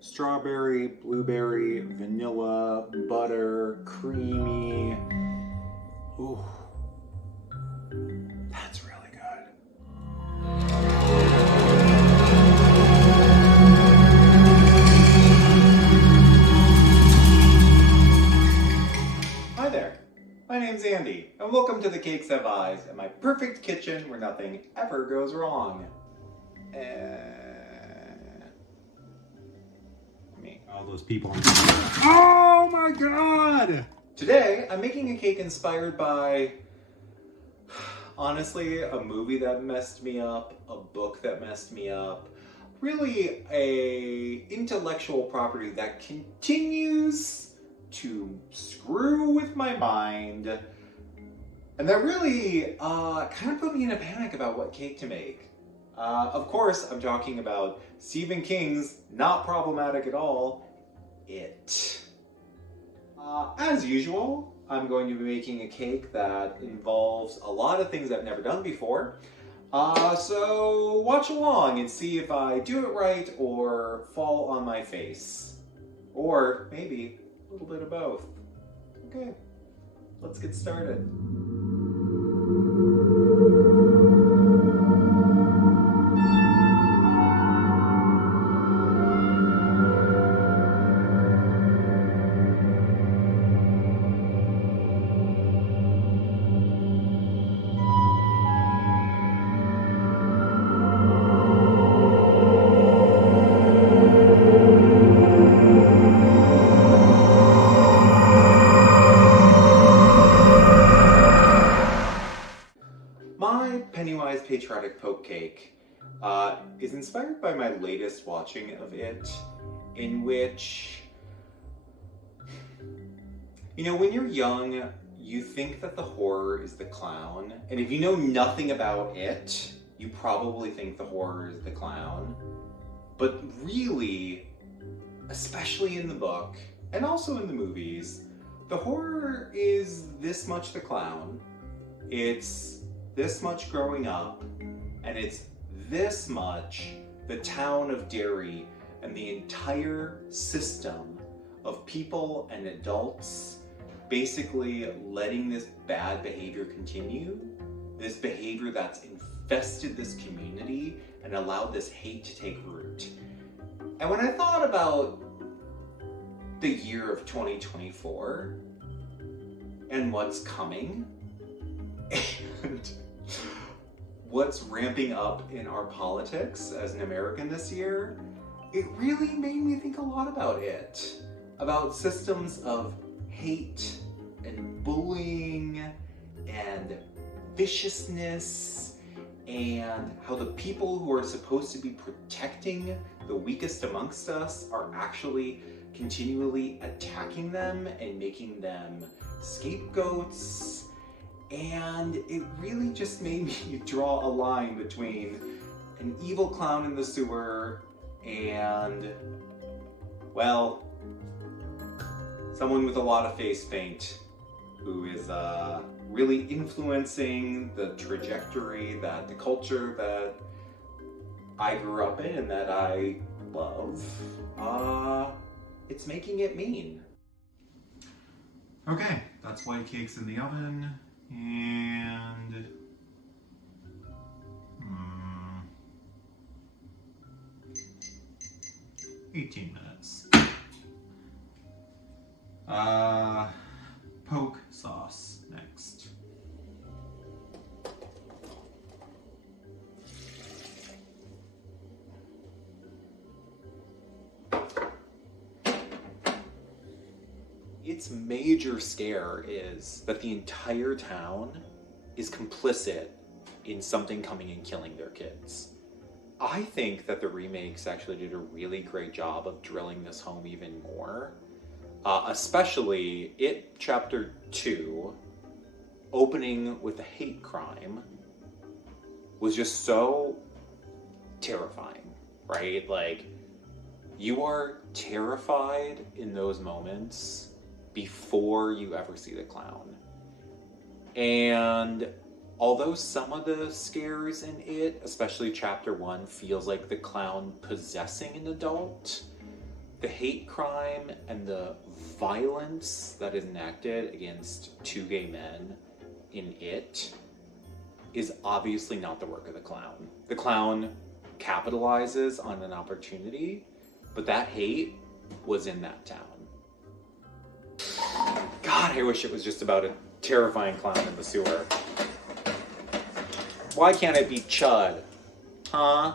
Strawberry, blueberry, vanilla, butter, creamy. Ooh, that's really good. Hi there, my name's Andy, and welcome to The Cakes Have Eyes, and my perfect kitchen where nothing ever goes wrong. All those people. Oh my god! Today, I'm making a cake inspired by, honestly, a movie that messed me up, a book that messed me up, really a intellectual property that continues to screw with my mind, and that really kind of put me in a panic about what cake to make. Of course, I'm talking about Stephen King's not problematic at all, It. As usual, I'm going to be making a cake that involves a lot of things I've never done before. So watch along and see if I do it right or fall on my face. Or maybe a little bit of both. Okay, let's get started. My Pennywise Patriotic Poke Cake is inspired by my latest watching of it, in which, you know, when you're young, you think that the horror is the clown, and if you know nothing about it, you probably think the horror is the clown. But really, especially in the book, and also in the movies, the horror is this much the clown. It's this much growing up, and it's this much the town of Derry and the entire system of people and adults basically letting this bad behavior continue, this behavior that's infested this community and allowed this hate to take root. And when I thought about the year of 2024 and what's coming, and what's ramping up in our politics as an American this year, it really made me think a lot about it. About systems of hate and bullying and viciousness, and how the people who are supposed to be protecting the weakest amongst us are actually continually attacking them and making them scapegoats. And it really just made me draw a line between an evil clown in the sewer and, well, someone with a lot of face paint who is really influencing the trajectory, that the culture that I grew up in and that I love. It's making it mean. Okay, that's white cakes in the oven. And 18 minutes. Poke sauce next. Its major scare is that the entire town is complicit in something coming and killing their kids. I think that the remakes actually did a really great job of drilling this home even more. Especially It Chapter 2, opening with a hate crime, was just so terrifying, right? Like, you are terrified in those moments before you ever see the clown. And although some of the scares in it, especially chapter 1, feels like the clown possessing an adult, the hate crime and the violence that is enacted against two gay men in it is obviously not the work of the clown. The clown capitalizes on an opportunity, but that hate was in that town. God, I wish it was just about a terrifying clown in the sewer. Why can't it be Chud? Huh?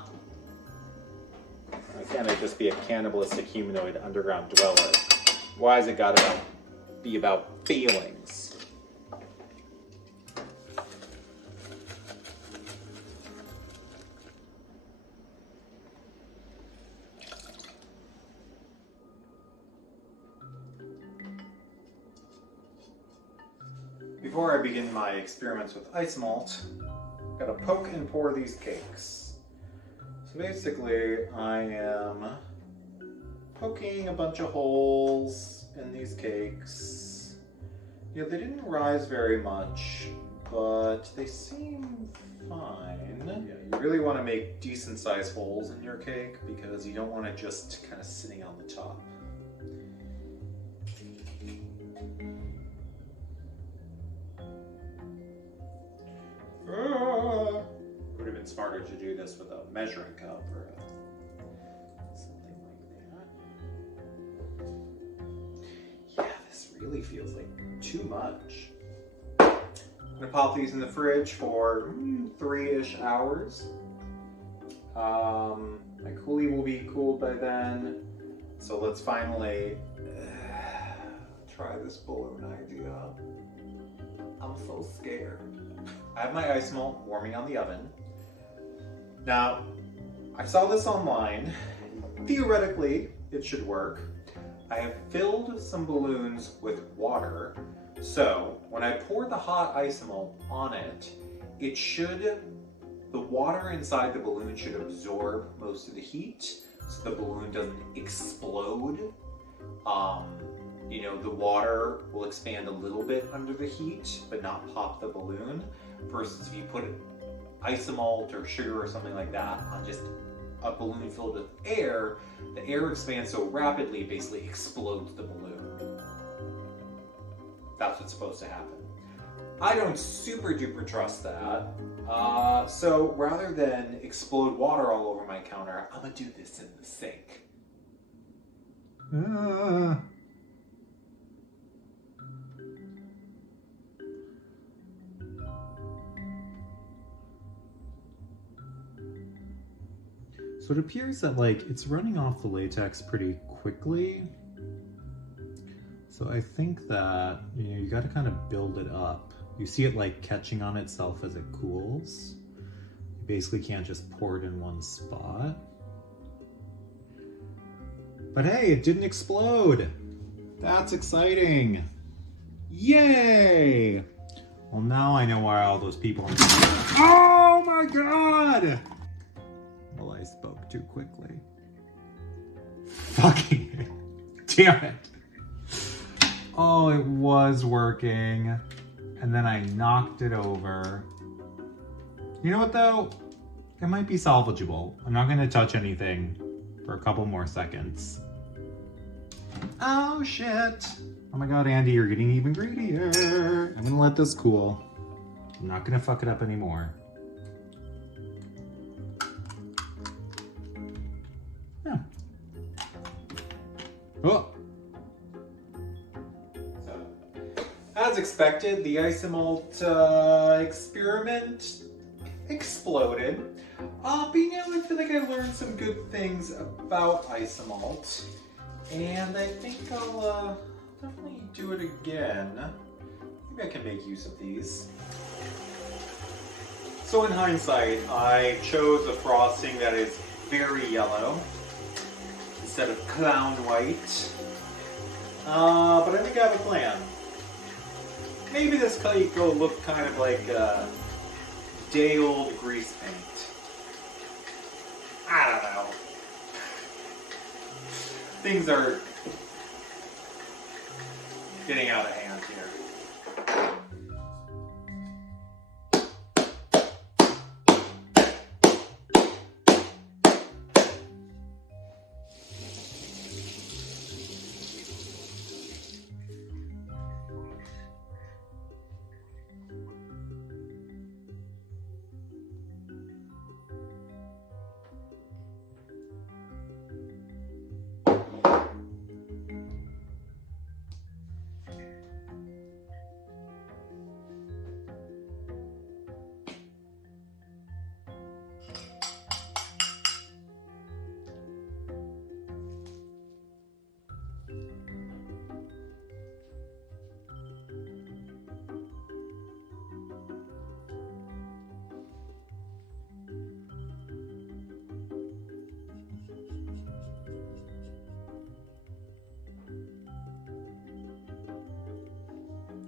Why can't it just be a cannibalistic humanoid underground dweller? Why has it got to be about feelings? Before I begin my experiments with Isomalt, I've got to poke and pour these cakes. So basically, I am poking a bunch of holes in these cakes. Yeah, they didn't rise very much, but they seem fine. Yeah, you really want to make decent sized holes in your cake because you don't want it just kind of sitting on the top. Would have been smarter to do this with a measuring cup or something like that. Yeah, this really feels like too much. I'm gonna pop these in the fridge for 3-ish hours. My coulis will be cooled by then. So let's finally try this balloon idea. I'm so scared. I have my Isomalt warming on the oven. Now, I saw this online. Theoretically, it should work. I have filled some balloons with water. So when I pour the hot Isomalt on it, the water inside the balloon should absorb most of the heat so the balloon doesn't explode. The water will expand a little bit under the heat, but not pop the balloon. Versus if you put Isomalt or sugar or something like that on just a balloon filled with air, the air expands so rapidly it basically explodes the balloon. That's what's supposed to happen. I don't super duper trust that. So rather than explode water all over my counter, I'm gonna do this in the sink. So it appears that it's running off the latex pretty quickly. So I think that, you got to kind of build it up. You see it catching on itself as it cools. You basically can't just pour it in one spot. But hey, it didn't explode. That's exciting. Yay! Well, now I know why all those people... Oh my God! Well, I spoke too quickly. Fucking damn it. Oh, it was working. And then I knocked it over. You know what though? It might be salvageable. I'm not gonna touch anything for a couple more seconds. Oh shit. Oh my God, Andy, you're getting even greedier. I'm gonna let this cool. I'm not gonna fuck it up anymore. Yeah. Oh. As expected, the Isomalt experiment exploded. But I feel like I learned some good things about Isomalt. And I think I'll definitely do it again. Maybe I can make use of these. So in hindsight, I chose a frosting that is very yellow instead of clown white. But I think I have a plan. Maybe this cake will look kind of like day-old grease paint. I don't know. Things are getting out of hand here.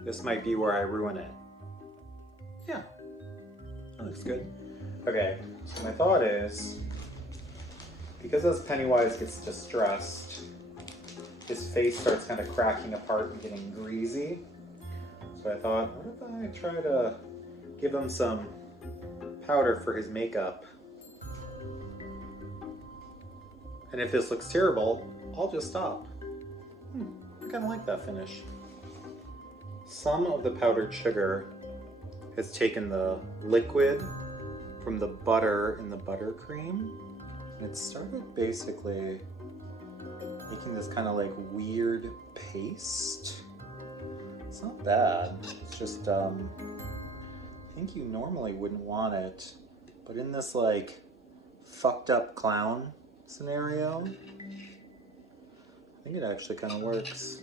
this might be where I ruin it. Yeah, that looks good. Okay, so my thought is, because as Pennywise gets distressed, his face starts kind of cracking apart and getting greasy. So I thought, what if I try to give him some powder for his makeup? And if this looks terrible, I'll just stop. I kind of like that finish. Some of the powdered sugar has taken the liquid from the butter in the buttercream, and it started basically making this kind of like weird paste. It's not bad. It's just, I think you normally wouldn't want it, but in this like fucked up clown scenario, I think it actually kind of works.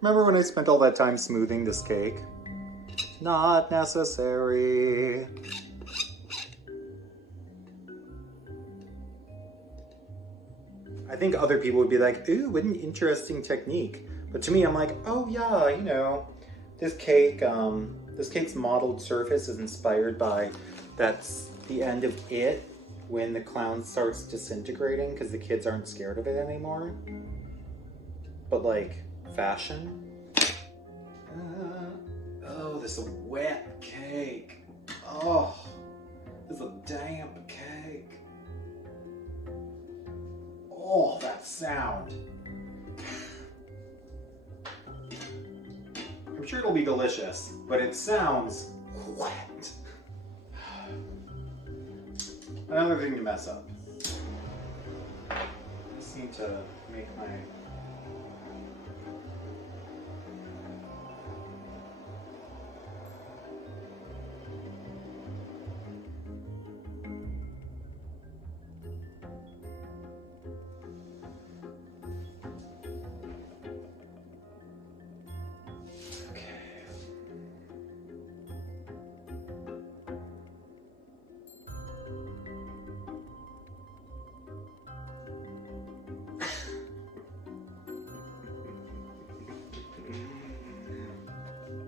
Remember when I spent all that time smoothing this cake? Not necessary. I think other people would be like, ooh, what an interesting technique. But to me, I'm like, oh yeah, you know, this cake's mottled surface is inspired by, that's the end of It, when the clown starts disintegrating because the kids aren't scared of it anymore. But like, fashion. Oh, this is a wet cake. Oh, this is a damp cake. Oh, that sound. I'm sure it'll be delicious, but it sounds wet. Another thing to mess up. I just need to make my...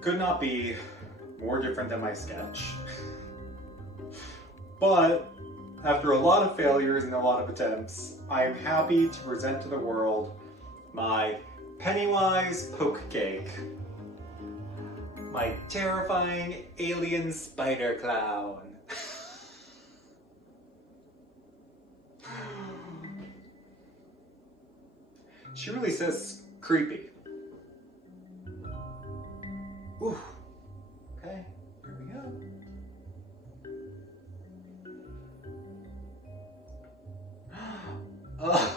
Could not be more different than my sketch. But after a lot of failures and a lot of attempts, I am happy to present to the world my Pennywise Poke Cake. My terrifying alien spider clown. She really says creepy. Ooh. Okay, here we go. Oh,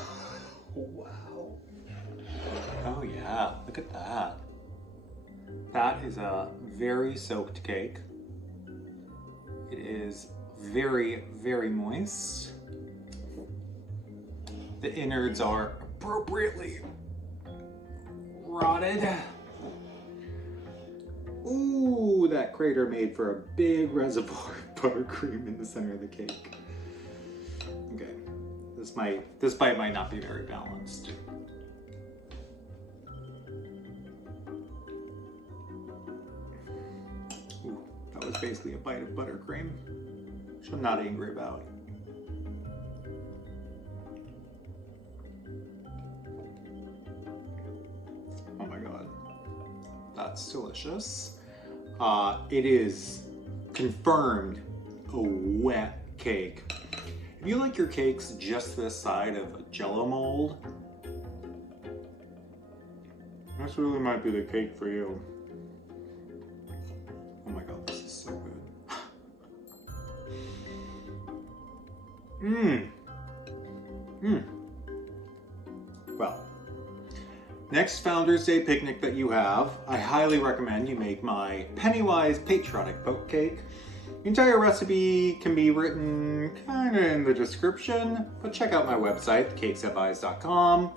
wow. Oh yeah, look at that. That is a very soaked cake. It is very, very moist. The innards are appropriately rotted. Ooh, that crater made for a big reservoir of buttercream in the center of the cake. Okay, this bite might not be very balanced. Ooh, that was basically a bite of buttercream, which I'm not angry about. Oh my god, that's delicious. It is confirmed a wet cake. If you like your cakes just this side of a jello mold, this really might be the cake for you. Oh my god, this is so good. Well, next Founders Day picnic that you have, I highly recommend you make my Pennywise Patriotic Poke Cake. The entire recipe can be written kind of in the description, but check out my website, thecakesatbeyes.com,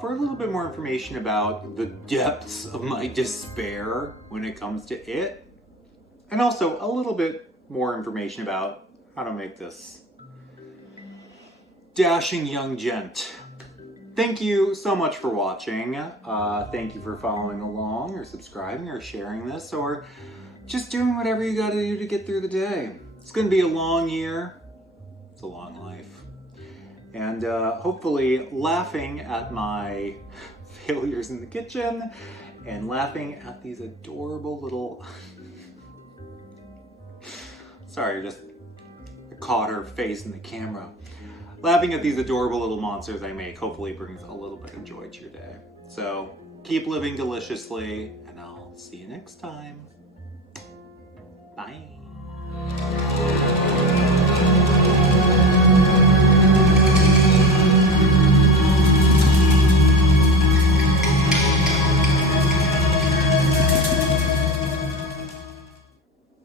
for a little bit more information about the depths of my despair when it comes to it, and also a little bit more information about how to make this dashing young gent thank you so much for watching. Thank you for following along or subscribing or sharing this or just doing whatever you gotta do to get through the day. It's gonna be a long year. It's a long life. And hopefully laughing at my failures in the kitchen and laughing at these adorable little... Sorry, I just caught her face in the camera. Laughing at these adorable little monsters I make hopefully brings a little bit of joy to your day. So keep living deliciously, and I'll see you next time. Bye.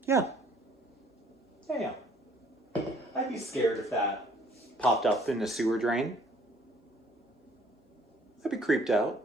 Yeah. I'd be scared if that popped up in the sewer drain. I'd be creeped out.